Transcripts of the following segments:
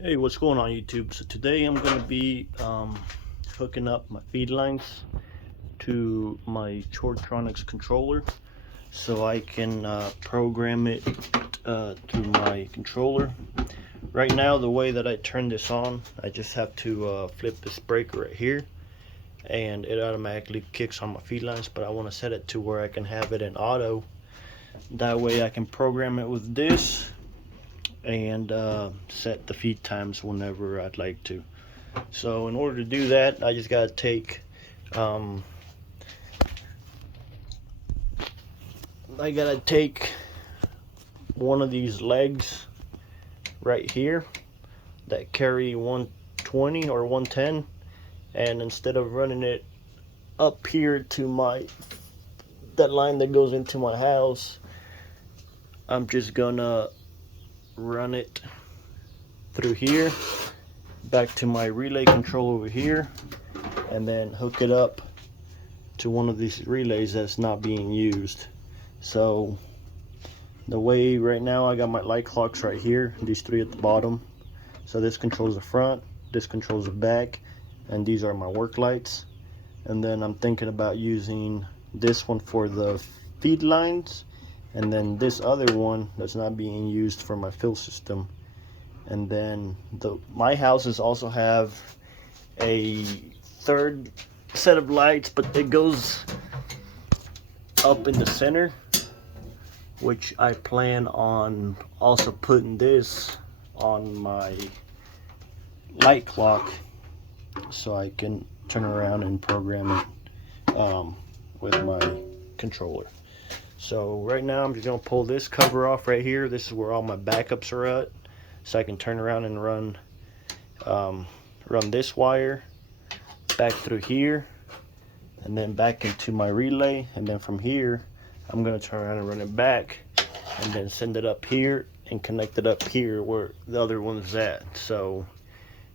Hey, what's going on YouTube? So today I'm going to be hooking up my feed lines to my Chore-Tronics controller so I can program it through my controller. Right now, the way that I turn this on, I just have to flip this breaker right here and it automatically kicks on my feed lines, but I want to set it to where I can have it in auto. That way I can program it with this and set the feed times whenever I'd like to. So in order to do that, I just gotta take one of these legs right here that carry 120 or 110, and instead of running it up here to that line that goes into my house, I'm just gonna run it through here back to my relay control over here, and then hook it up to one of these relays that's not being used. So the way right now, I got my light clocks right here, these three at the bottom. So this controls the front, this controls the back, and these are my work lights. And then I'm thinking about using this one for the feed lines, and then this other one that's not being used for my fill system. And then my houses also have a third set of lights, but it goes up in the center, which I plan on also putting this on my light clock so I can turn around and program it with my controller. So right now I'm just gonna pull this cover off right here. This is where all my backups are at, so I can turn around and run this wire back through here and then back into my relay, and then from here I'm gonna turn around and run it back and then send it up here and connect it up here where the other one's at. So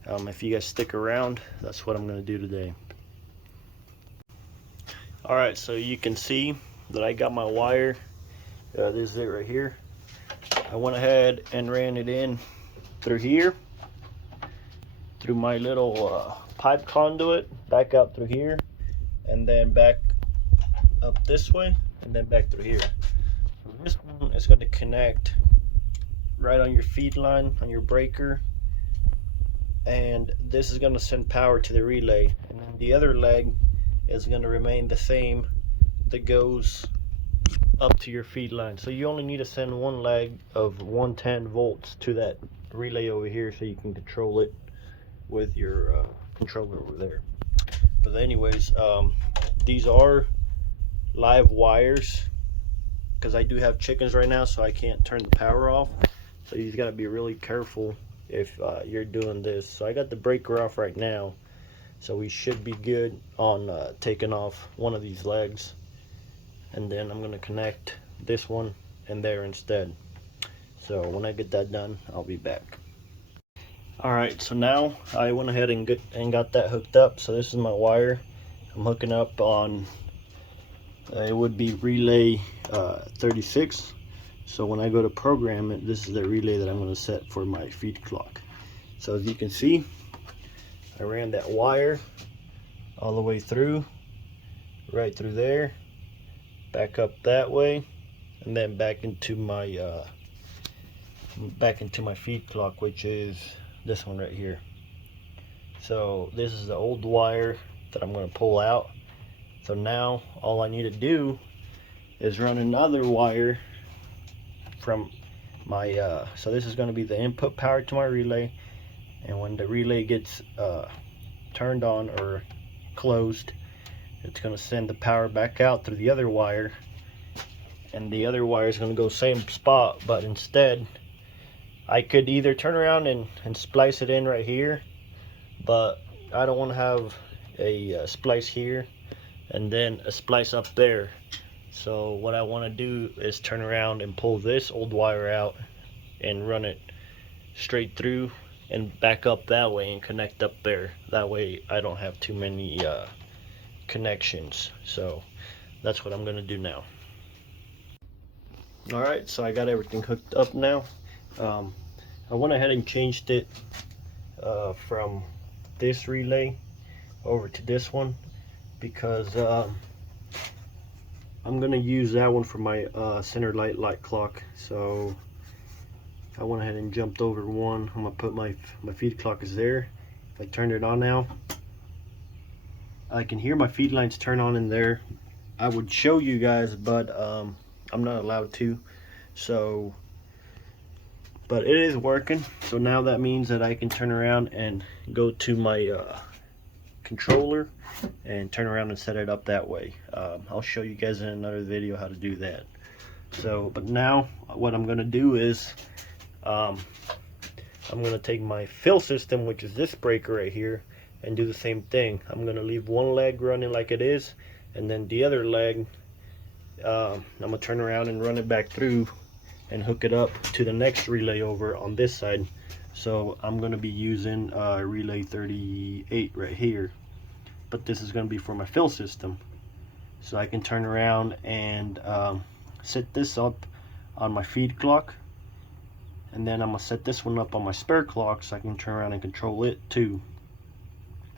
if you guys stick around, that's what I'm gonna do today. Alright, so you can see that I got my wire. This is it right here. I went ahead and ran it in through here, through my little pipe conduit, back out through here, and then back up this way, and then back through here. So this one is going to connect right on your feed line, on your breaker, and this is going to send power to the relay. And then the other leg is going to remain the same, that goes up to your feed line. So you only need to send one leg of 110 volts to that relay over here so you can control it with your controller over there. But anyways, these are live wires because I do have chickens right now, so I can't turn the power off. So you got to be really careful if you're doing this. So I got the breaker off right now, so we should be good on taking off one of these legs, and then I'm going to connect this one in there instead. So when I get that done, I'll be back. Alright, so now I went ahead and got that hooked up. So this is my wire. I'm hooking up on, it would be relay 36. So when I go to program it, this is the relay that I'm going to set for my feed clock. So as you can see, I ran that wire all the way through, right through there, back up that way, and then back into my feed clock, which is this one right here. So this is the old wire that I'm going to pull out. So now all I need to do is run another wire from my so this is going to be the input power to my relay, and when the relay gets turned on or closed, it's going to send the power back out through the other wire, and the other wire is going to go same spot, but instead I could either turn around and splice it in right here, but I don't want to have a splice here and then a splice up there. So what I want to do is turn around and pull this old wire out and run it straight through and back up that way and connect up there. That way I don't have too many connections. So that's what I'm going to do now. Alright, so I got everything hooked up now. I went ahead and changed it from this relay over to this one, because I'm gonna use that one for my center light clock. So I went ahead and jumped over one. I'm gonna put my feed clock is there. If I turn it on now, I can hear my feed lines turn on in there. I would show you guys, but I'm not allowed to. So, but it is working. So now that means that I can turn around and go to my controller and turn around and set it up that way. I'll show you guys in another video how to do that. So, but now what I'm gonna do is I'm gonna take my fill system, which is this breaker right here, and do the same thing. I'm gonna leave one leg running like it is, and then the other leg I'm gonna turn around and run it back through and hook it up to the next relay over on this side. So I'm gonna be using relay 38 right here, but this is gonna be for my fill system. So I can turn around and set this up on my feed clock, and then I'm gonna set this one up on my spare clock so I can turn around and control it too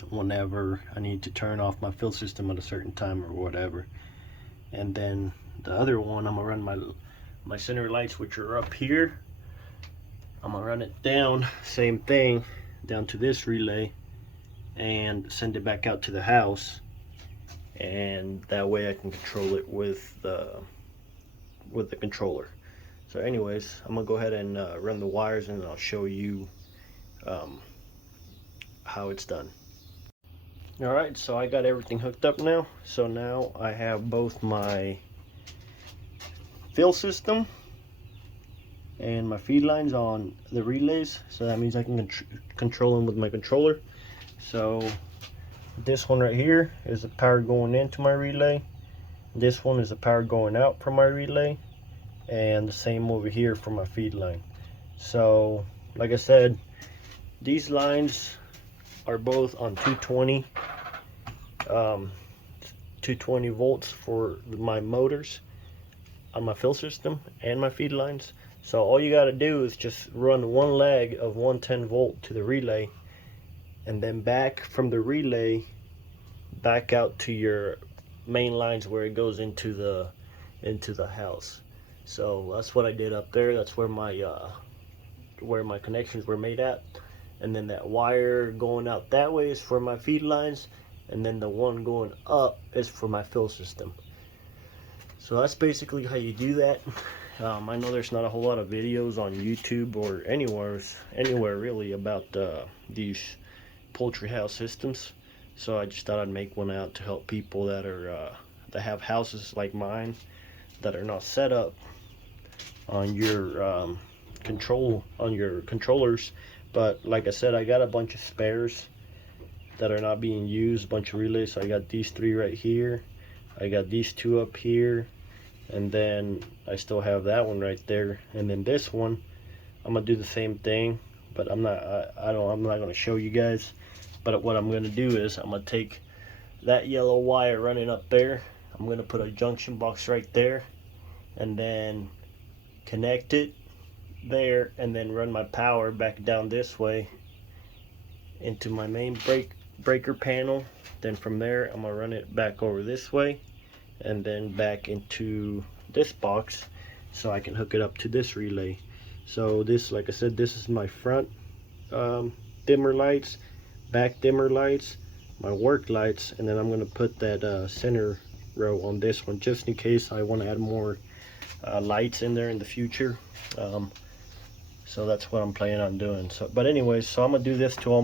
whenever I need to turn off my fill system at a certain time or whatever. And then the other one, I'm gonna run my center lights, which are up here. I'm gonna run it down, same thing, down to this relay and send it back out to the house, and that way I can control it with the controller. So anyways, I'm gonna go ahead and run the wires, and I'll show you how it's done. Alright, so I got everything hooked up now. So now I have both my fill system and my feed lines on the relays, so that means I can control them with my controller. So this one right here is the power going into my relay, this one is the power going out from my relay, and the same over here for my feed line. So like I said, these lines are both on 220 volts for my motors on my fill system and my feed lines. So all you got to do is just run one leg of 110 volt to the relay, and then back from the relay back out to your main lines where it goes into the house. So that's what I did up there. That's where my connections were made at. And then that wire going out that way is for my feed lines, and then the one going up is for my fill system. So that's basically how you do that. I know there's not a whole lot of videos on YouTube or anywhere really about these poultry house systems, so I just thought I'd make one out to help people that have houses like mine that are not set up on your controllers. But like I said, I got a bunch of spares that are not being used, a bunch of relays. So I got these 3 right here, I got these 2 up here, and then I still have that one right there. And then this one, I'm gonna do the same thing, but I'm not gonna show you guys. But what I'm gonna do is I'm gonna take that yellow wire running up there, I'm gonna put a junction box right there, and then connect it there, and then run my power back down this way into my main breaker panel. Then from there I'm gonna run it back over this way and then back into this box so I can hook it up to this relay. So this, like I said, this is my front dimmer lights, back dimmer lights, my work lights, and then I'm going to put that center row on this one just in case I want to add more lights in there in the future. So that's what I'm planning on doing. So but anyways, so I'm gonna do this to all